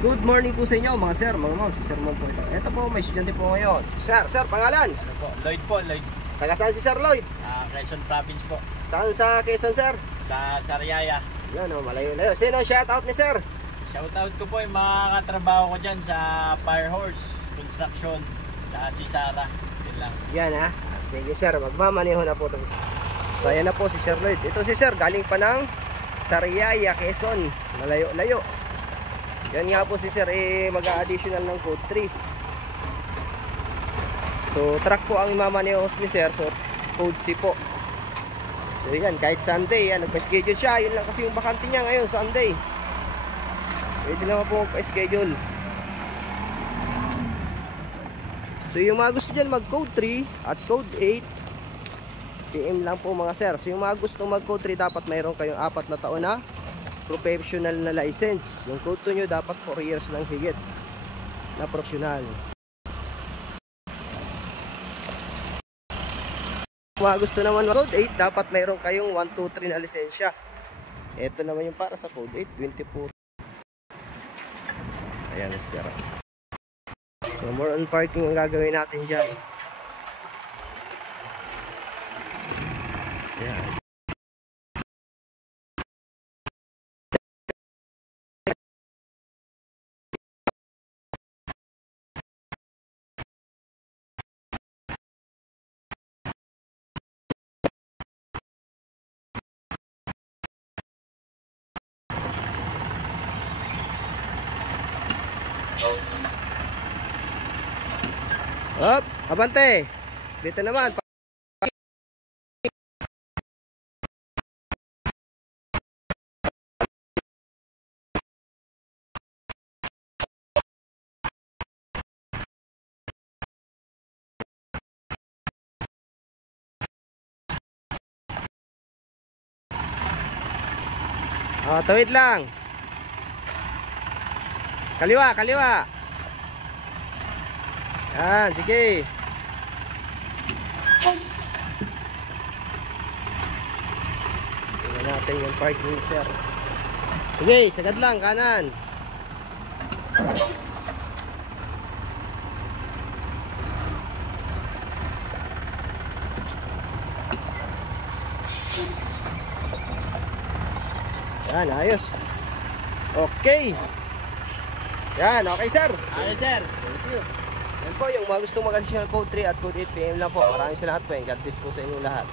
Good morning po sa inyo mga sir, mga ma'am. Si Sir Mon po ito. Ito po, may estudyante po ngayon. Si Sir. Sir, pangalan? Ano po? Lloyd po, Lloyd. Taga saan si Sir Lloyd? Quezon Province po. Saan sa Quezon, Sir? Sa Sariaya. Yan o, malayo-layo. Sino shoutout ni Sir? Shoutout ko po yung mga katrabaho ko dyan sa Firehorse Construction. Si Sarah. Yun lang. Yan ha. Sige Sir, magmamaneho na po ito si Sir. So ayan na po si Sir Lloyd. Ito si Sir, galing pa ng Sariaya, Quezon. Malayo-layo. Yan nga po si Sir, mag-a-additional ng code 3. So truck po ang imamaneho ni Sir. So code C po. So yan, kahit Sunday, yan, nagpa-schedule siya. Yun lang kasi yung bakante niya ngayon, Sunday. Pwede naman po magpa-schedule. So yung mga gusto dyan mag-code 3 at code 8 PM lang po mga sir. So yung mga gusto mag-code 3, dapat mayroon kayong 4 na taon na professional na license. Yung code 2 nyo dapat 4 years lang higit na professional. Mga gusto naman code 8, dapat mayroon kayong 1, 2, 3 na lisensya. Ito naman yung para sa code 8, 20 po. Ayan sir. So more on parking ang gagawin natin dyan. Ayan. Hop, abante. Dito naman. Tawid lang. Kaliwa, kaliwa. Yan, sige. Tingnan natin yung parking sir. Sige, sagad lang, kanan. Yan, ayos. Okay. Yan, okay sir. Ayos sir. Thank you. Yan po yung mga gustong mag-additional code 3 at code 8 PM lang po. Maraming salamat po. God bless po sa inyong lahat.